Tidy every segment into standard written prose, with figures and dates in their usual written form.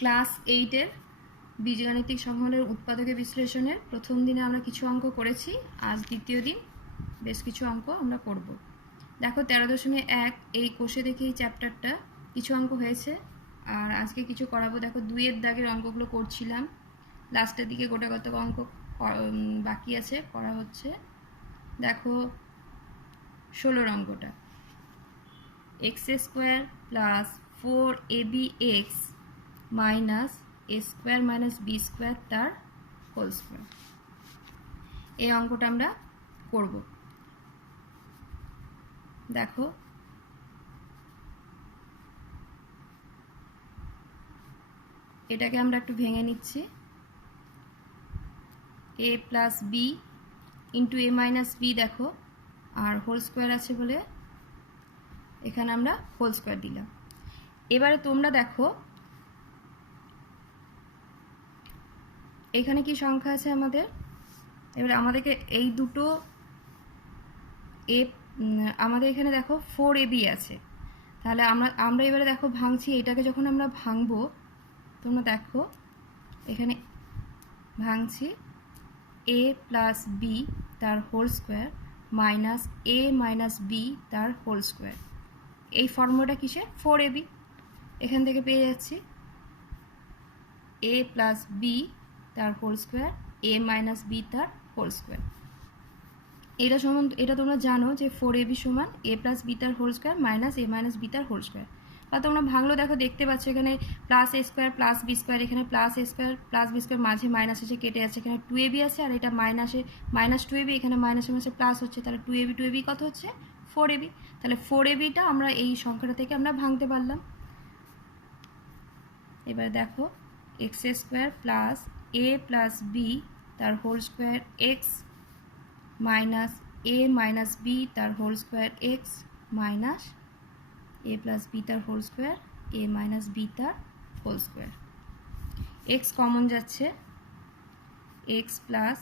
Class 8-এর বীজগাণিতিক সমহলের উৎপাদকের বিশ্লেষণের প্রথম দিনে আমরা কিছু অঙ্ক করেছি। আজ দ্বিতীয় দিন বেশ কিছু অঙ্ক আমরা করব। দেখো 13.1 এই কোষে দেখে এই চ্যাপ্টারটা কিছু অঙ্ক হয়েছে, আর আজকে কিছু করাবো। দেখো 2-এর দাগের অঙ্কগুলো করছিলাম, লাস্টের দিকে গোটাগত অঙ্ক বাকি আছে, করা হচ্ছে। দেখো 16 অঙ্কটা, x² plus 4abx minus a² minus b² তার হোল স্কোয়ার, এই অঙ্কটা আমরা করব। দেখো এটাকে আমরা একটু ভেঙে নিচ্ছি। a plus B into a minus B, দেখো আর হোল স্কোয়ার আছে বলে এখানে আমরা হোল স্কোয়ার দিলাম। এবারে তোমরা দেখো এখানে কি সংখ্যা আছে আমাদের। এবারে আমাদেরকে এই দুটো আমাদের এখানে দেখো 4ab আছে, তাহলে আমরা এবারে দেখো ভাঙছি। এটাকে যখন আমরা ভাঙবো, তোমরা দেখো এখানে ভাঙছি a প্লাস বি তার whole square minus a minus B তার হোল স্কোয়ার। এই ফর্মুলাটা কিসে? 4ab। এখান থেকে পেয়ে যাচ্ছি a প্লাস বি তার whole square a minus B তার হোল স্কোয়ার। এটা তোমরা জানো যে 4ab সমান a প্লাস বি তার whole square minus a minus B তার হোল স্কোয়ার। বা তোমরা ভাঙলো দেখো দেখতে পাচ্ছ এখানে plus a square plus b square, এখানে plus a square plus b square, মাঝে মাইনাস এসে কেটে যাচ্ছে। এখানে 2ab আছে আর এটা মাইনাস 2ab, এখানে মাইনাসে মাসে প্লাস হচ্ছে, তাহলে 2ab কত হচ্ছে? 4ab। তাহলে 4abটা আমরা এই সংখ্যাটা থেকে আমরা ভাঙতে পারলাম। এবার দেখো x² plus a plus B তার whole square X minus a minus B তার whole square X minus a plus B তার whole square a minus B তার হোল স্কোয়ার। এক্স কমন যাচ্ছে, x plus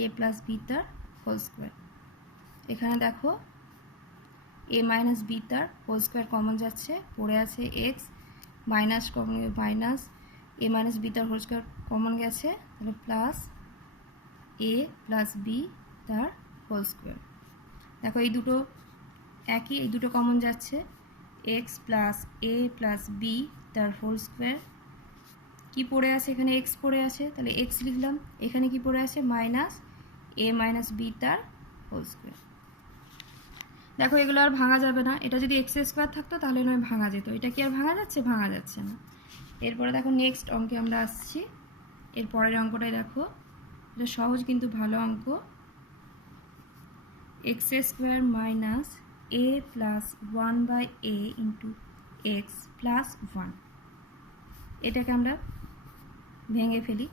a plus B তার whole square. এখানে দেখো a minus B তার whole square common যাচ্ছে, পড়ে আছে X minus minus a minus B তার হোল স্কোয়ার কমন গেছে, তাহলে প্লাস a প্লাস বি তার হোল স্কোয়ার। দেখো এই দুটো একই, এই দুটো কমন যাচ্ছে, x plus a plus B তার হোল স্কোয়ার। কী পড়ে আছে? এখানে এক্স পড়ে আছে, তাহলে এক্স লিখলাম। এখানে কি পড়ে আছে? মাইনাস a মাইনাস বি তার হোল স্কোয়ার। দেখো এগুলো আর ভাঙা যাবে না, এটা যদি x² থাকতো তাহলে নয় ভাঙা যেত, এটা কি আর ভাঙা যাচ্ছে? ভাঙা যাচ্ছে না। এরপরে দেখো নেক্সট অঙ্কে আমরা আসছি। এর পরের অঙ্কটাই দেখো, এটা সহজ কিন্তু ভালো অঙ্ক। x² minus a plus 1/a into X plus 1, এটাকে আমরা ভেঙে ফেলি।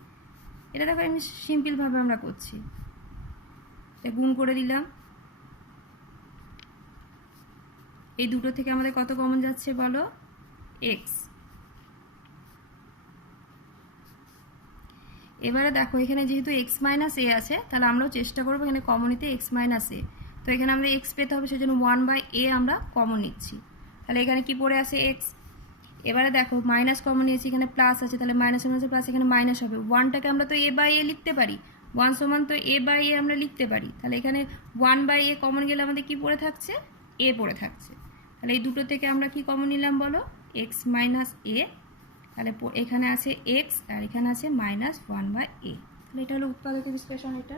এটা দেখো এমনি সিম্পলভাবে আমরা করছি, গুণ করে দিলাম। এই দুটো থেকে আমাদের কত কমন যাচ্ছে বলো? এক্স। এবারে দেখো এখানে যেহেতু এক্স মাইনাস এ আছে, তাহলে আমরাও চেষ্টা করবো এখানে কমন নিতে এক্স মাইনাস এ। তো এখানে আমরা এক্স পেতে হবে, সেজন্য 1/a আমরা কমন নিচ্ছি। তাহলে এখানে কি পড়ে আছে? এক্স। এবারে দেখো মাইনাস কমন নিয়েছি, এখানে প্লাস আছে, তাহলে মাইনাসের মাঝে প্লাস, এখানে মাইনাস হবে। 1টাকে আমরা তো a/a লিখতে পারি, 1 সমান তো a/a আমরা লিখতে পারি। তাহলে এখানে 1/a কমন গেলে আমাদের কি পড়ে থাকছে? a পড়ে থাকছে। তাহলে এই দুটো থেকে আমরা কি কমন নিলাম বলো? এক্স মাইনাস এ। তাহলে এখানে আছে এক্স আর এখানে আছে মাইনাস 1/a। তাহলে এটা হলো উৎপাদকের বিশ্লেষণ। এটা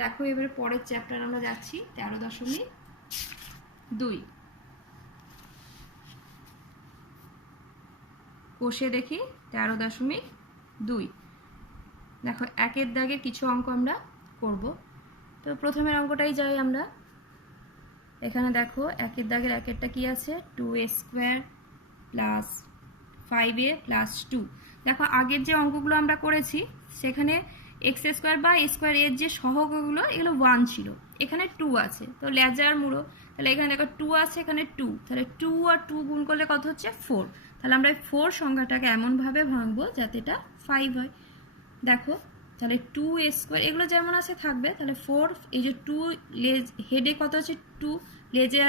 দেখো এবারে পরের চ্যাপ্টার আমরা যাচ্ছি 13.2। কোষে দেখি 13.2। দেখো একের দাগের কিছু অঙ্ক আমরা করব। তো প্রথমের অঙ্কটাই যাই আমরা। এখানে দেখো একের দাগের একেরটা কি আছে? 2a² plus 5a plus 2। দেখো আগের যে অঙ্কগুলো আমরা করেছি সেখানে x² বা a² এর যে সহগগুলো এগুলো 1 ছিল, এখানে 2 আছে, তো লেজার মুড়ো। তাহলে এখানে দেখো 2 আছে, এখানে 2, তাহলে 2 আর 2 গুণ করলে কত হচ্ছে? 4। তাহলে আমরা 4 সংখ্যাটাকে এমনভাবে ভাঙবো যাতে এটা 5 হয়। দেখো তাহলে 2a², এগুলো যেমন আছে থাকবে। তাহলে 4, এই যে 2 হেডে কত আছে 2, লেজে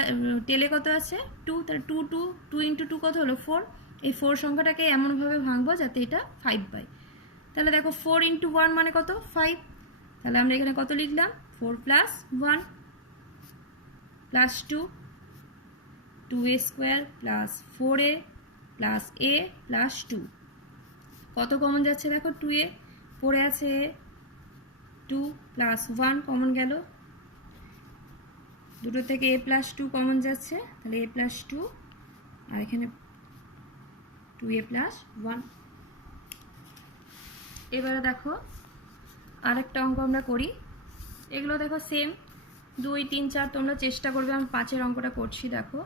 টেলে কত আছে 2, তাহলে 2 ইন্টু 2 কত হলো 4। এই 4 সংখ্যাটাকে এমনভাবে ভাঙবো যাতে এটা 5 পাই। তাহলে দেখো 4 ইন্টু 1 মানে কত 5। তাহলে আমরা এখানে কত লিখলাম 4 plus 1 plus 2a² plus 4a plus a plus 2। কত কমন যাচ্ছে দেখো 2a, পড়ে আছে 2 প্লাস 1 কমন গেল, দুটো থেকে a প্লাস 2 কমন যাচ্ছে, তাহলে a প্লাস 2 আর এখানে 2a প্লাস 1। এবারে দেখো আরেকটা অঙ্ক আমরা করি। এগুলো দেখো সেম 2, 3, 4 তোমরা চেষ্টা করবে। আমি 5-এর অঙ্কটা করছি। দেখো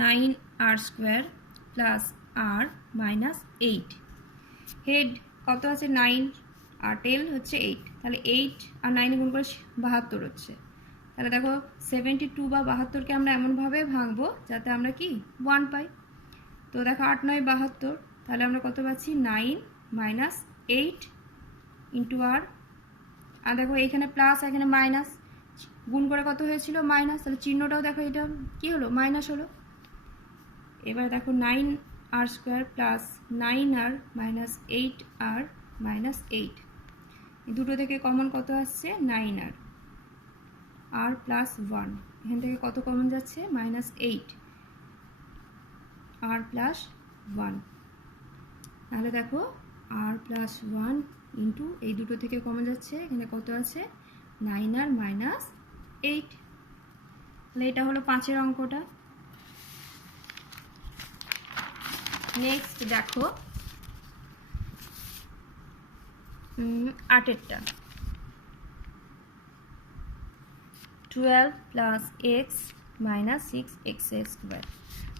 9r² plus r minus 8। Head কত আছে 9 আর টেল হচ্ছে 8, তাহলে 8 আর 9 গুণ করে 72 হচ্ছে। তাহলে দেখো 72 বা 72কে আমরা এমনভাবে ভাঙবো যাতে আমরা কি 1 পাই। তো দেখো 8, 9, 72, তাহলে আমরা কত পাচ্ছি 9 মাইনাস 8 ইন্টু আর। আর দেখো এখানে প্লাস এখানে মাইনাস, গুণ করে কত হয়েছিল মাইনাস, তাহলে চিহ্নটাও দেখো এটা কি হলো মাইনাস হলো। এবার দেখো 9r² plus 9r minus 8r minus 8, এই দুটো থেকে কমন কত আসছে 9r, আর প্লাস 1, এখান থেকে কত কমন যাচ্ছে মাইনাস 8 আর প্লাস 1। তাহলে দেখো আর প্লাস 1 ইন্টু এই দুটো থেকে কমন যাচ্ছে, এখানে কত আছে 9r মাইনাস 8। তাহলে এটা হলো 5-এর অঙ্কটা। নেক্সট দেখো 8-এরটা 12 প্লাস এক্স মাইনাস 6x²।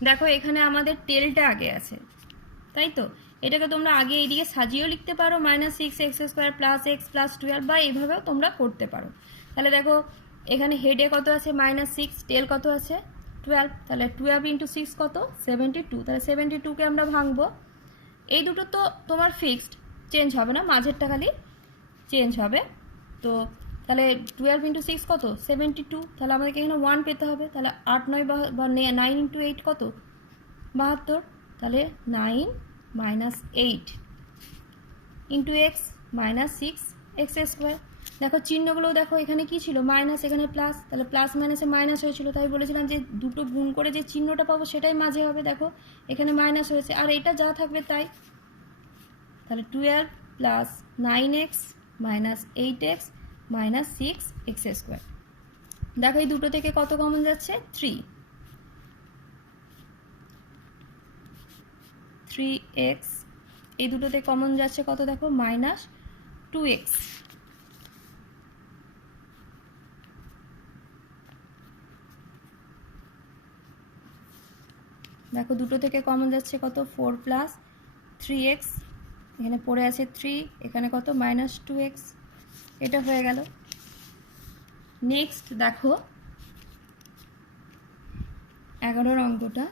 দেখো এখানে আমাদের টেলটা আগে আছে, তাই তো? এটাকে তোমরা আগে এইদিকে সাজিয়েও লিখতে পারো minus 6x² plus x plus 12, বা এইভাবেও তোমরা করতে পারো। তাহলে দেখো এখানে হেডে কত আছে মাইনাস 6, টেল কত আছে 12, তাহলে 12 ইন্টু 6 কত 72। তাহলে 72কে আমরা ভাঙবো। এই দুটো তো তোমার ফিক্সড, চেঞ্জ হবে না, মাঝেরটা খালি চেঞ্জ হবে। তো তাহলে 12 ইন্টু 6 কত 72, তাহলে আমাদেরকে এখানে 1 পেতে হবে। তাহলে 8, 9 বা 9 ইন্টু 8 কত 72, তাহলে 9 minus 8 into X minus 6x²। দেখো চিহ্নগুলো দেখো এখানে কি ছিল মাইনাস, এখানে প্লাস, তাহলে প্লাস মাইনাসে মাইনাস হয়েছিল, তাই বলেছিলাম যে দুটো গুণ করে যে চিহ্নটা পাবো সেটাই মাঝে হবে। দেখো এখানে মাইনাস হয়েছে আর এটা যা থাকবে তাই। তাহলে 12 plus 9x minus 8x minus 6x²। দেখো এই দুটো থেকে কত কমন যাচ্ছে 3x, এই দুটোতে কমন যাচ্ছে কত দেখো মাইনাস 2x। দেখো দুটো থেকে কমন যাচ্ছে কত 4 প্লাস 3x, এখানে পড়ে আছে 3, এখানে কত মাইনাস 2x, এটা হয়ে গেল। নেক্সট দেখো 11-এর অঙ্কটা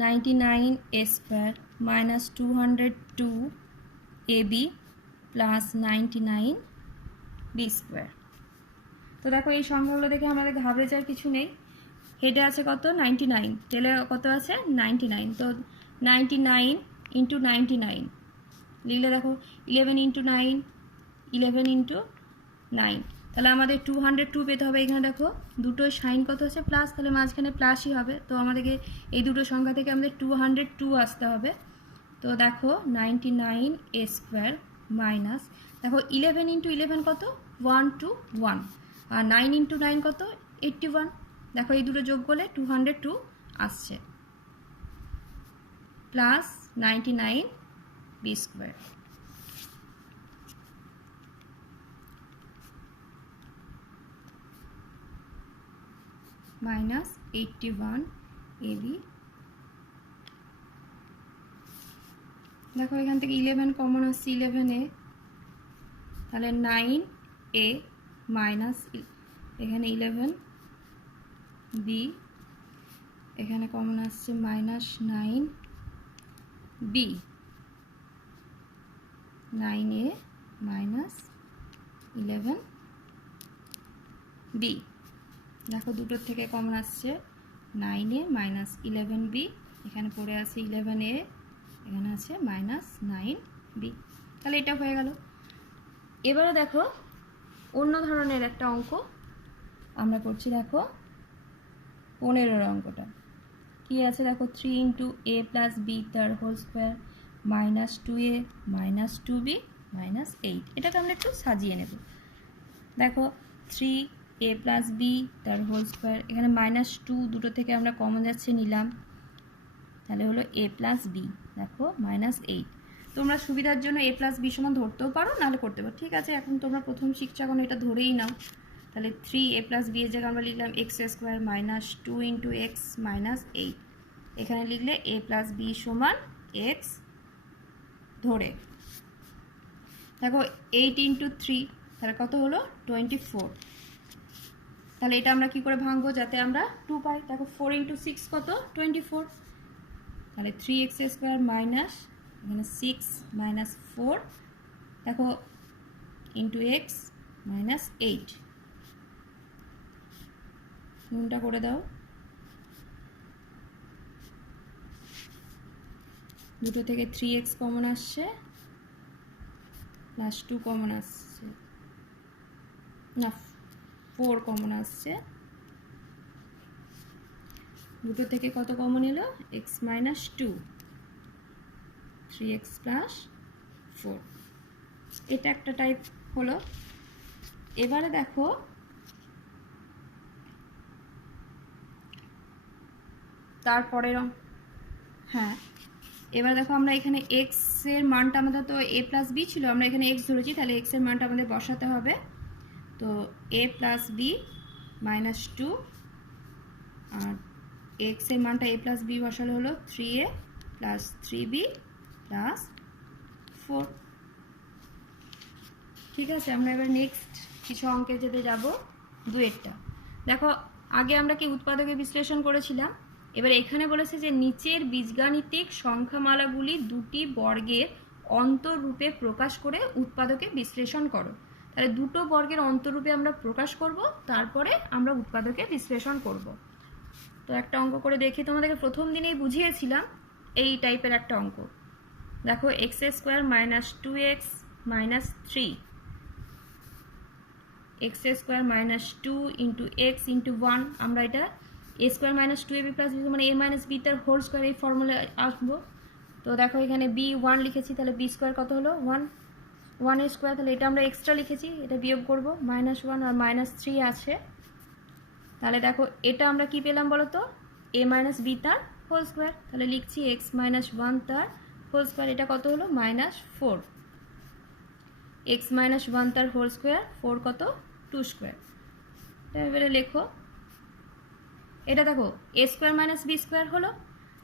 99a² minus 202ab plus 99b²। তো দেখো এই সংখ্যাগুলো দেখে আমাদের ঘাবড়ে যাওয়ার কিছু নেই। হেডে আছে কত 99, টেলে কত আছে 99, তো 99 ইন্টু 99 লিখলে দেখো 11 ইন্টু 9 11 ইন্টু 9, তাহলে আমাদের 202 পেতে হবে। এখানে দেখো দুটো সাইন কত আছে প্লাস, তাহলে মাঝখানে প্লাসই হবে। তো আমাদেরকে এই দুটো সংখ্যা থেকে আমাদের 202 আসতে হবে। তো দেখো 99a² মাইনাস দেখো 11 ইন্টু 11 কত 121, আর 9 ইন্টু 9 কত 81। দেখো এই দুটো যোগ করলে 202 আসছে, প্লাস 99b² মাইনাস 81ab। দেখো এখান থেকে 11 কমন আসছে 11a, তাহলে 9a মাইনাস এখানে 11b, এখানে কমন আসছে minus 9b। 9a minus 11b। দেখো দুটোর থেকে কমন আসছে 9a মাইনাস 11b, এখানে পড়ে আছে 11a, এখানে আছে মাইনাস 9b। তাহলে এটা হয়ে গেল। এবারে দেখো অন্য ধরনের একটা অঙ্ক আমরা করছি। দেখো 15 অঙ্কটা কি আছে দেখো, 3 ইন্টু এ প্লাস বি তার whole square minus 2a minus 2b minus 8। এটাকে আমরা একটু সাজিয়ে নেব। দেখো 3a প্লাস বি তার হোল স্কোয়ার, এখানে মাইনাস 2 দুটো থেকে আমরা কমন যাচ্ছে নিলাম, তাহলে হলো a প্লাস বি। দেখো মাইনাস 8। তোমরা সুবিধার জন্য a প্লাস বি সমান ধরতেও পারো, নাহলে করতে পারো। ঠিক আছে, এখন তোমরা প্রথম শিখছো, এখন এটা ধরেই নাও। তাহলে 3a প্লাস বি এর জায়গায় আমরা লিখলাম x square minus 2 into X minus 8। এখানে লিখলে a প্লাস বি সমান এক্স ধরে। দেখো 8 ইন্টু 3 তাহলে কত হলো 24। তাহলে এটা আমরা কি করে ভাঙবো যাতে আমরা 2 পাই। দেখো 4 ইন্টু 6 কত 24, তাহলে 3x স্কোয়ার মাইনাস এখানে 6 মাইনাস 4, দেখো ইন্টু এক্স মাইনাস 8। গুণটা করে দাও, দুটো থেকে 3x কমন আসছে প্লাস 2 কমন আসছে, না 4 কমন আসছে, দুটো থেকে কত কমন এলো x মাইনাস 2, 3x প্লাস 4। এটা একটা টাইপ হলো। এবারে দেখো তারপরের হ্যাঁ, এবার দেখো আমরা এখানে x এর মানটা আমাদের তো a প্লাস বি ছিল, আমরা এখানে x ধরেছি, তাহলে x এর মানটা আমাদের বসাতে হবে। তো a প্লাস বি মাইনাস 2, আর x এর মানটা a প্লাস বি বসালে হলো 3a প্লাস 3b প্লাস 4। ঠিক আছে, আমরা এবার নেক্সট কিছু অঙ্কে যেতে যাব, দুয়েরটা। দেখো আগে আমরা কি উৎপাদকে বিশ্লেষণ করেছিলাম, এবার এখানে বলেছে যে নিচের বীজগাণিতিক সংখ্যামালাগুলি দুটি বর্গের অন্তরূপে প্রকাশ করে উৎপাদকে বিশ্লেষণ করো। তাহলে দুটো বর্গের অন্তরূপে আমরা প্রকাশ করব, তারপরে আমরা উৎপাদকে বিশ্লেষণ করব। তো একটা অঙ্ক করে দেখি, তোমাদেরকে প্রথম দিনেই বুঝিয়েছিলাম এই টাইপের একটা অঙ্ক। দেখো x square minus 2x minus 3, X square minus 2 into X into 1। আমরা এটা A square minus 2ab plus B মানে এ মাইনাস বি তার হোল স্কোয়ার, এই ফর্মুলা আসবো। তো দেখো এখানে বি 1 লিখেছি, তাহলে বি স্কোয়ার কত হলো 1 এর স্কোয়ার, তাহলে এটা আমরা এক্সট্রা লিখেছি, এটা বিয়োগ করবো মাইনাস 1 আর মাইনাস 3 আছে। তাহলে দেখো এটা আমরা কি পেলাম বলো তো, এ মাইনাস বি তার হোল স্কোয়ার, তাহলে লিখছি এক্স মাইনাস 1 তার হোল স্কোয়ার, এটা কত হলো মাইনাস 4। এক্স মাইনাস 1 তার হোল স্কোয়ার, 4 কত 2 স্কোয়ার। এবারে লেখো এটা, দেখো A square minus B square হলো,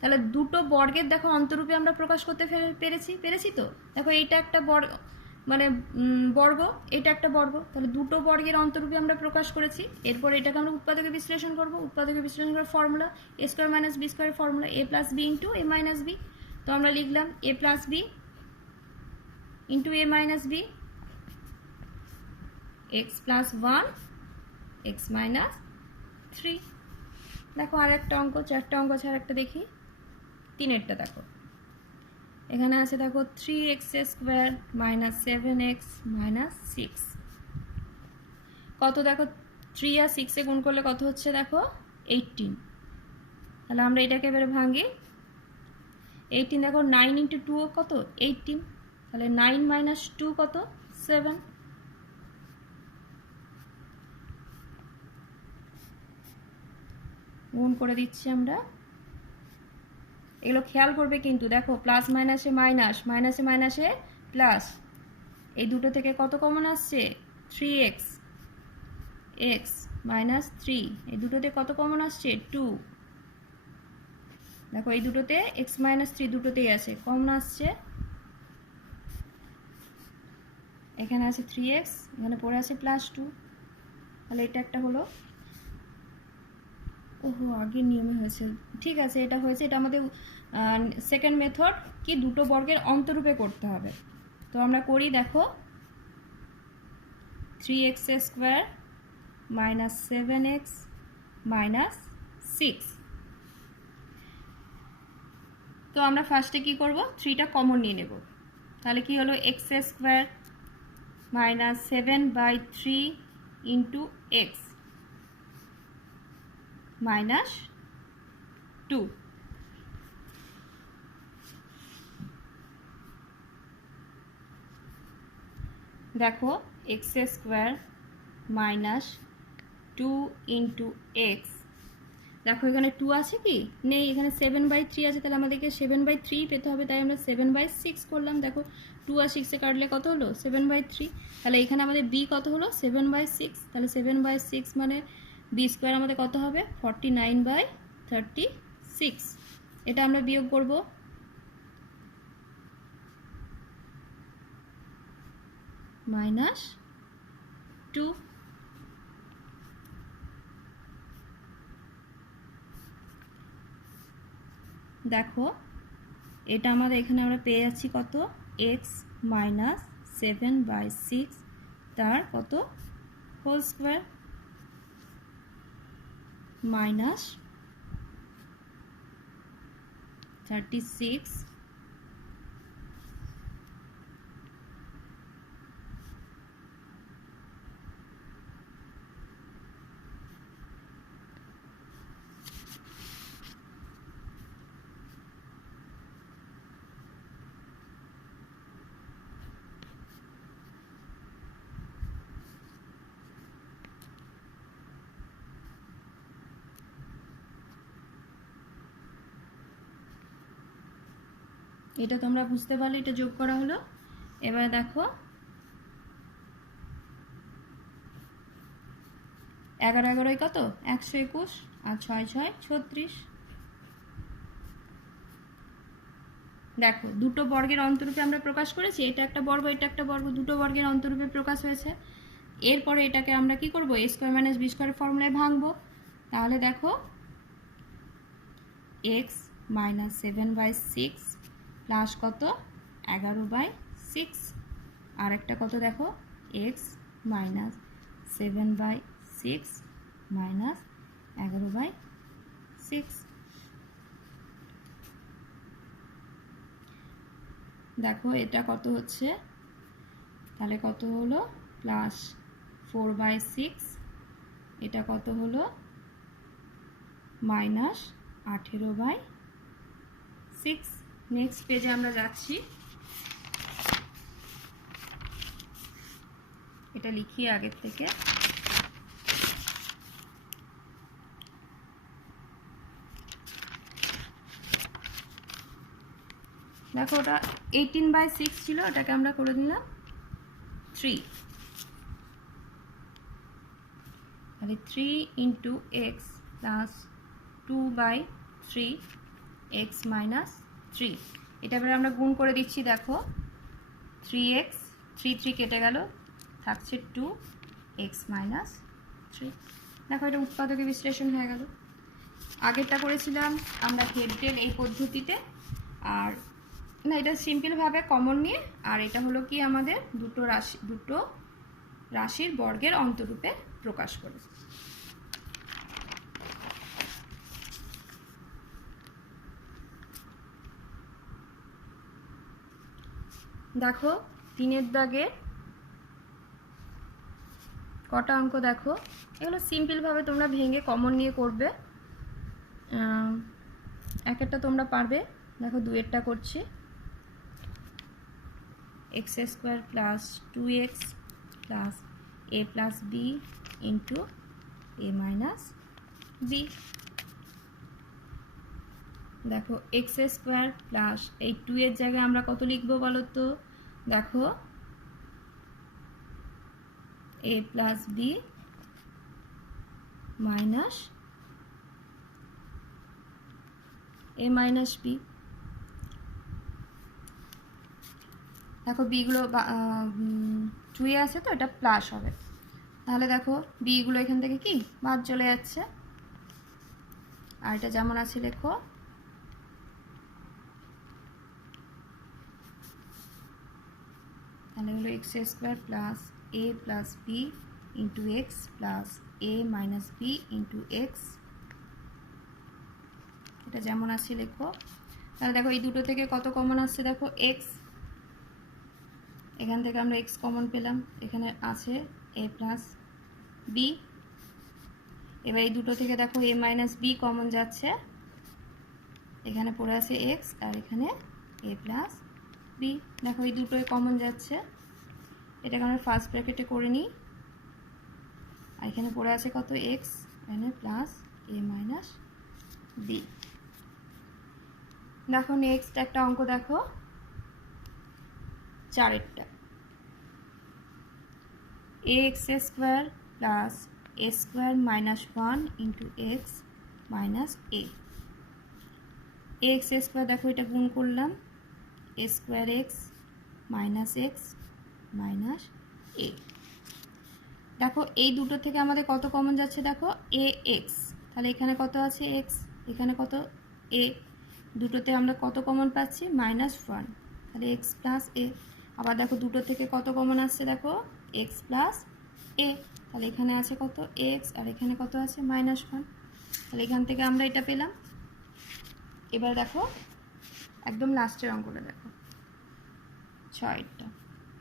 তাহলে দুটো বর্গের দেখো অন্তরূপে আমরা প্রকাশ করতে পেরেছি তো। দেখো এইটা একটা বর্গ মানে বর্গ, এটা একটা বর্গ, তাহলে দুটো বর্গের অন্তরূপে আমরা প্রকাশ করেছি। এরপর এটাকে আমরা উৎপাদকে বিশ্লেষণ করব। উৎপাদকে বিশ্লেষণ করার formula A square minus B স্কোয়ারের formula A plus B into A minus B. তো আমরা লিখলাম A plus B into A minus B, X plus 1 X minus 3। দেখো আর একটা অঙ্ক, চারটা অঙ্ক ছাড়া একটা দেখি, তিনেরটা দেখো এখানে আছে। দেখো 3x square minus 7x minus 6 কত, দেখো 3 আর 6 এ গুণ করলে কত হচ্ছে দেখো 18। তাহলে আমরা এটাকে এবারে ভাঙি, 18 দেখো 9 ইন্টু 2 কত 18, তাহলে 9 মাইনাস 2 কত 7। গুণ করে দিচ্ছি আমরা, এগুলো খেয়াল করবে কিন্তু। দেখো প্লাস মাইনাসে মাইনাস, মাইনাসে মাইনাসে প্লাস, এই দুটো থেকে কত কমন আসছে 3x, x মাইনাস 3, এই দুটোতে কত কমন আসছে 2। দেখো এই দুটোতে x মাইনাস 3 দুটোতেই আছে কমন আসছে, এখানে আছে 3x, এখানে পড়ে আছে প্লাস 2, তাহলে এটা একটা হলো। ওহো আগের নিয়মে হয়েছে, ঠিক আছে এটা হয়েছে। এটা আমাদের সেকেন্ড মেথড কি দুটো বর্গের অন্তরূপে করতে হবে। তো আমরা করি, দেখো 3x square minus 7x minus 6। তো আমরা ফার্স্টে কি করব, 3টা কমন নিয়ে নেব। তাহলে কি হলো, X square minus 7/3 into X minus 2। দেখো x square minus 2 into x, দেখো এখানে 2 আছে কি নেই, এখানে 7/3 আছে, তাহলে আমাদেরকে 7/3 পেতে হবে, তাই আমরা 7/6 করলাম। দেখো 2 আর 6 কাটলে কত হলো, 7/3। তাহলে এখানে আমাদের বি কত হলো, 7/6। তাহলে 7/6 মানে বি স্কোয়ার আমাদের কত হবে, 49/36। এটা আমরা বিয়োগ করব। মাইনাস 2। দেখো এটা আমাদের এখানে আমরা পেয়ে যাচ্ছি কত, এক্স মাইনাস 7/6 তার কত হোল স্কোয়ার মাইনাস 36। এটা তোমরা বুঝতে পারলে, এটা যোগ করা হলো। এবার দেখো 11 11 কত, 121, আর 6 6 36। দেখো দুটো বর্গের অন্তরূপে আমরা প্রকাশ করেছি, এটা একটা বর্গ এটা একটা বর্গ, দুটো বর্গের অন্তরূপে প্রকাশ হয়েছে। এরপরে এটাকে আমরা কি করব, a স্কয়ার মাইনাস b স্কয়ারের ফর্মুলায় ভাঙবো। তাহলে দেখো x মাইনাস 7/6 প্লাস কত 11/6, আর একটা কত দেখো x মাইনাস 7/6 মাইনাস 11/6। দেখো এটা কত হচ্ছে, তাহলে কত হলো প্লাস 4/6, এটা কত হলো মাইনাস 18/6। নেক্সট পেজে আমরা যাচ্ছি, এটা লিখি আগের থেকে। দেখো ওটা 18/6 ছিল, ওটাকে আমরা করে দিলাম 3। তাহলে 3 into X plus 2/3 x minus 3। এটা এবারে আমরা গুণ করে দিচ্ছি। দেখো 3x 3 3 কেটে গেল, থাকছে 2x মাইনাস 3। দেখো এটা উৎপাদকে বিশ্লেষণ হয়ে গেল। আগেরটা করেছিলাম আমরা হেডডেল এই পদ্ধতিতে, আর না এটা সিম্পলভাবে কমন নিয়ে, আর এটা হলো কি আমাদের দুটো রাশির বর্গের অন্তরূপে প্রকাশ করে। দেখো 3-এর দাগে কটা অঙ্ক, দেখো এগুলো সিম্পলভাবে তোমরা ভেঙে কমন নিয়ে করবে, এক একটা তোমরা পারবে। দেখো 2-এরটা করছি, x square plus 2x plus a plus B into a minus B. দেখো এক্স স্কোয়ার প্লাস এই 2 এর জায়গায় আমরা কত লিখবো বলো তো, দেখো a plus b minus a minus B. দেখো বিগুলো 2 এ আছে তো এটা প্লাস হবে, তাহলে দেখো বিগুলো এখান থেকে কি বাদ চলে যাচ্ছে, আর এটা যেমন আছে লেখো। তাহলে হলো X square plus A plus B into X plus A minus B into X, এটা যেমন আছে লেখো। তাহলে দেখো এই দুটো থেকে কত কমন আসছে, দেখো এক্স, এখান থেকে আমরা এক্স কমন পেলাম, এখানে আছে এ প্লাস বি। এবার এই দুটো থেকে দেখো এ মাইনাস বি কমন যাচ্ছে, এখানে পড়ে আছে এক্স আর এখানে এ প্লাস বি। দেখো এই দুটোই কমন যাচ্ছে, এটাকে আমরা ফার্স্ট ব্র্যাকেটে করে নিই। আর এখানে পড়ে আছে কত এক্স, এখানে প্লাস এ মাইনাস বি। দেখো নেক্সট একটা অঙ্ক দেখো 4এরটা, A X square plus A square minus 1 into X minus A. X square দেখো এটা গুণ করলাম, A square X minus X minus A. দেখো এই দুটো থেকে আমাদের কত কমন যাচ্ছে, দেখো এ এক্স, তাহলে এখানে কত আছে এক্স, এখানে কত এ, দুটোতে আমরা কত কমন পাচ্ছি -1, তাহলে এক্স প্লাস এ। আবার দেখো দুটো থেকে কত কমন আসছে, দেখো এক্স প্লাস এ, তাহলে এখানে আছে কত এক্স আর এখানে কত আছে -1, তাহলে এখান থেকে আমরা এটা পেলাম। এবার দেখো একদম লাস্টের অঙ্কটা দেখো 6টা,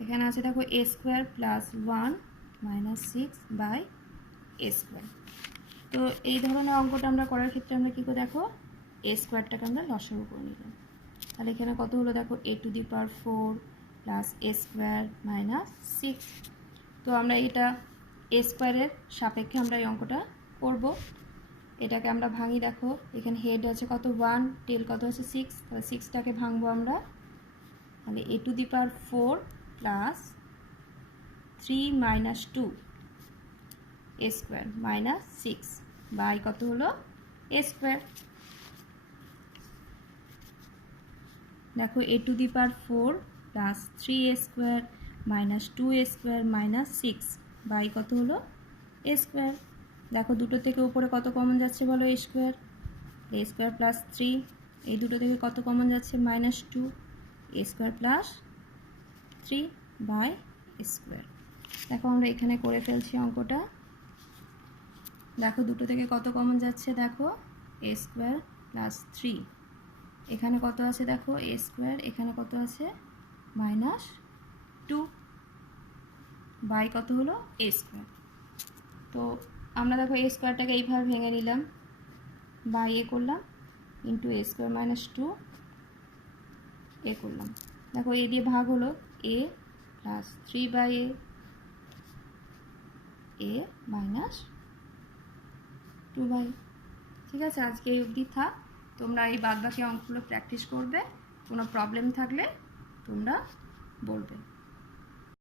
এখানে আছে দেখো A square plus 1 minus 6 by A square. তো এই ধরনের অঙ্কটা আমরা করার ক্ষেত্রে আমরা কী করে, দেখো এ স্কোয়ারটাকে আমরা লসাগু করে নিলাম, তাহলে এখানে কত হলো দেখো a to the power 4 plus A square minus 6। তো আমরা এটা এ স্কোয়ারের সাপেক্ষে আমরা এই অঙ্কটা করব। এটাকে আমরা ভাঙি, দেখো এখানে হেড আছে কত 1, টেল কত আছে 6, তাহলে 6টাকে ভাঙবো আমরা, তাহলে a to the power 4 plus 3 minus 2 a square minus 6 by কত হলো এ স্কোয়ার। দেখো a to the power 4 plus 3 a square minus 2 a square minus 6 by কত হলো এ স্কোয়ার। দেখো দুটো থেকে উপরে কত কমন যাচ্ছে বলো, এ স্কোয়ার, এ স্কোয়ার প্লাস 3, এই দুটো থেকে কত কমন যাচ্ছে -2, a square plus 3 by square. দেখো আমরা এখানে করে ফেলছি অঙ্কটা। দেখো দুটো থেকে কত কমন যাচ্ছে, দেখো এ স্কোয়ার প্লাস 3, এখানে কত আছে দেখো এ স্কোয়ার, এখানে কত আছে -2 বাই কত হলো এ স্কোয়ার। তো আমরা দেখো এ স্কোয়ারটাকে এইভাবে ভেঙে নিলাম, বাই এ করলাম into A square minus 2 A করলাম। দেখো এ দিয়ে ভাগ হলো A plus 3 by A minus 2 by. ঠিক আছে, আজকে এই অবধি থাক, তোমরা এই বাদবাকি অঙ্কগুলো প্র্যাকটিস করবে, কোনো প্রবলেম থাকলে তোমরা বলবে।